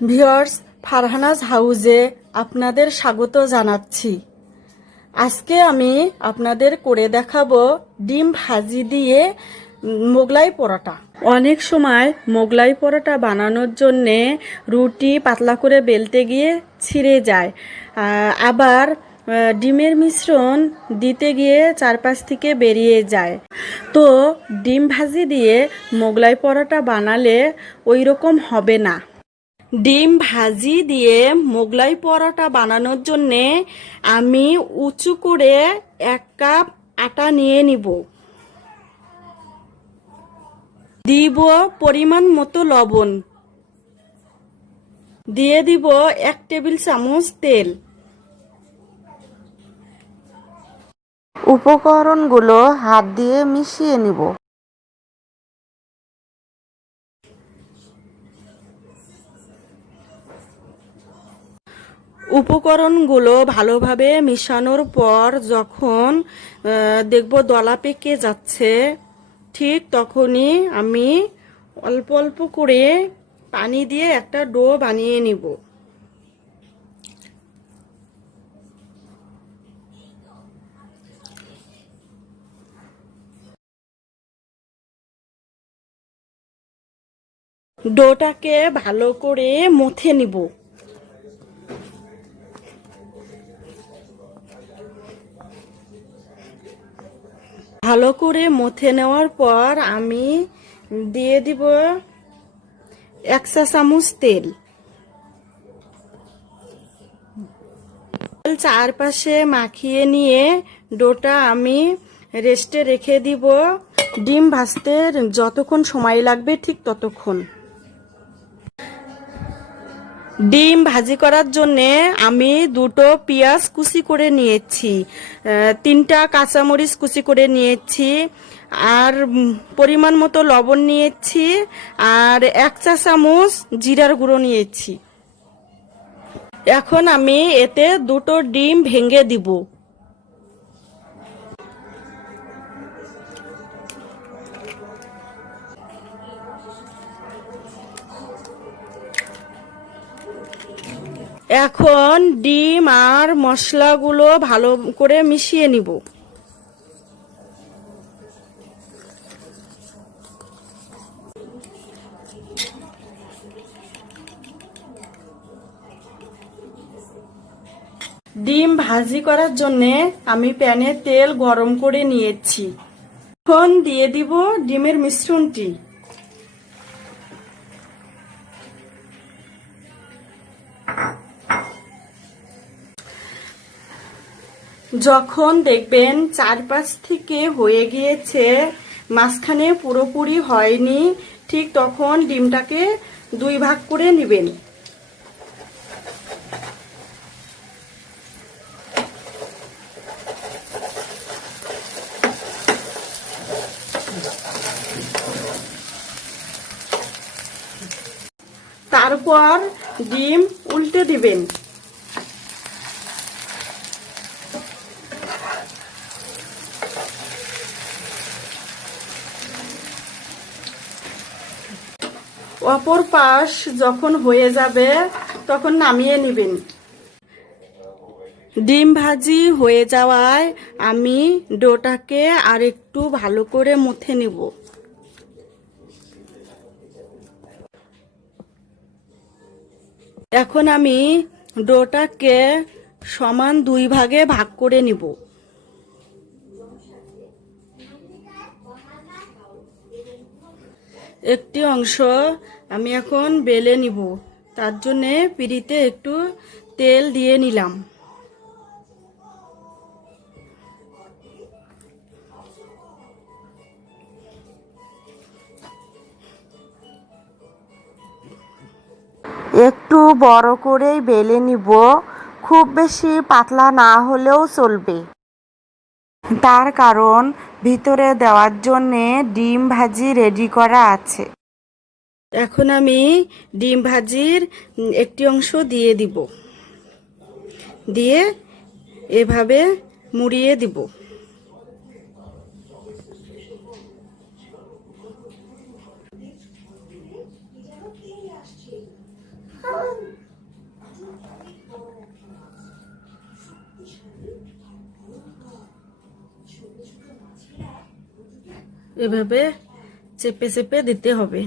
Viewers Farhanaz হাউজে আপনাদের স্বাগত জানাচ্ছি। আজকে আমি আপনাদের করে দেখাবো ডিম ভাজি দিয়ে মোগলাই পরোটা। অনেক সময় মোগলাই পরোটা বানানোর জন্যে রুটি পাতলা করে বেলতে গিয়ে ছিঁড়ে যায়। আবার ডিমের মিশ্রণ দিতে গিয়ে চারপাশ থেকে বেরিয়ে যায়। তো ডিম ভাজি দিয়ে মোগলাই পরোটা বানালে ওই রকম হবে না। ডিম ভাজি দিয়ে মোগলাই পরোটা বানানোর জন্যে আমি উঁচু করে এক কাপ আটা নিয়ে নিব। দিব পরিমাণ মতো লবণ। দিয়ে দিব এক টেবিল চামচ তেল। উপকরণগুলো হাত দিয়ে মিশিয়ে নিব। উপকরণগুলো ভালোভাবে মিশানোর পর যখন দেখব দলা পেকে যাচ্ছে, ঠিক তখনই আমি অল্প অল্প করে পানি দিয়ে একটা ডো বানিয়ে নিব। ডোটাকে ভালো করে মুথে নিব। ভালো করে মথে নেওয়ার পর আমি দিয়ে দিব এক চা চামচ তেল। চারপাশে মাখিয়ে নিয়ে ডোটা আমি রেস্টে রেখে দিব। ডিম ভাজতে যতক্ষণ সময় লাগবে ঠিক ততক্ষণ। ডিম ভাজি করার জন্যে আমি দুটো পেঁয়াজ কুচি করে নিয়েছি তিনটা কাঁচামরিচ কুচি করে নিয়েছি, আর পরিমাণ মতো লবণ নিয়েছি, আর এক চা চামচ জিরার গুঁড়ো নিয়েছি। এখন আমি এতে দুটো ডিম ভেঙে দিব। এখন ডিম আর মশলাগুলো ভালো করে মিশিয়ে নিব। ডিম ভাজি করার জন্যে আমি প্যানে তেল গরম করে নিয়েছি। এখন দিয়ে দিব ডিমের মিশ্রণটি। যখন দেখবেন চারপাশ থেকে হয়ে গিয়েছে, মাঝখানে পুরোপুরি হয়নি, ঠিক তখন ডিমটাকে দুই ভাগ করে নেবেন। তারপর ডিম উল্টে দিবেন। অপর পাশ যখন হয়ে যাবে, তখন নামিয়ে নেবেন। ডিম ভাজি হয়ে যাওয়ায় আমি ডোটাকে আর একটু ভালো করে মুথে নিব। এখন আমি ডোটাকে সমান দুই ভাগে ভাগ করে নিব। একটি অংশ আমি এখন বেলে নিব। তার জন্যে পিড়িতে একটু তেল দিয়ে নিলাম। একটু বড় করেই বেলে নিব। খুব বেশি পাতলা না হলেও চলবে। তার কারণ ভিতরে দেওয়ার জন্যে ডিম ভাজি রেডি করা আছে। এখন আমি ডিম ভাজির একটি অংশ দিয়ে দিব। দিয়ে এভাবে মুড়িয়ে দিব। এভাবে চেপে চেপে দিতে হবে।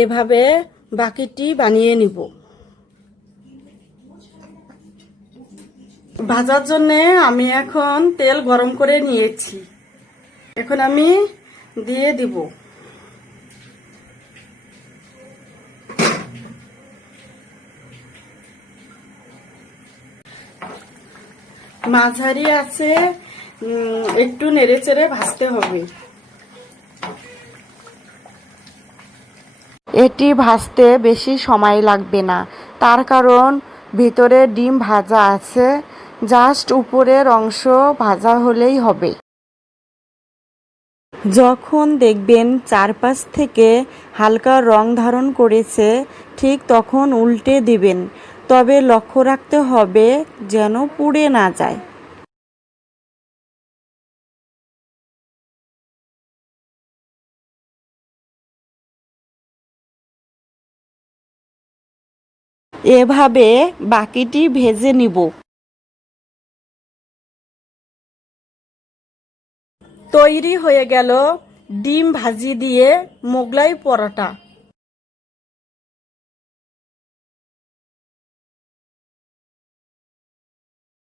এভাবে বাকিটি বানিয়ে নিব। ভাজার জন্য আমি এখন তেল গরম করে নিয়েছি। এখন আমি দিয়ে দিব। মাঝারি আছে একটু নেড়ে চেড়ে ভাজতে হবে। এটি ভাজতে বেশি সময় লাগবে না। তার কারণ ভিতরে ডিম ভাজা আছে জাস্ট উপরের অংশ ভাজা হলেই হবে। যখন দেখবেন চারপাশ থেকে হালকা রং ধারণ করেছে ঠিক তখন উল্টে দিবেন। তবে লক্ষ্য রাখতে হবে যেন পুড়ে না যায়। এভাবে বাকিটি ভেজে নিব। তৈরি হয়ে গেল ডিম ভাজি দিয়ে মোগলাই পরোটা।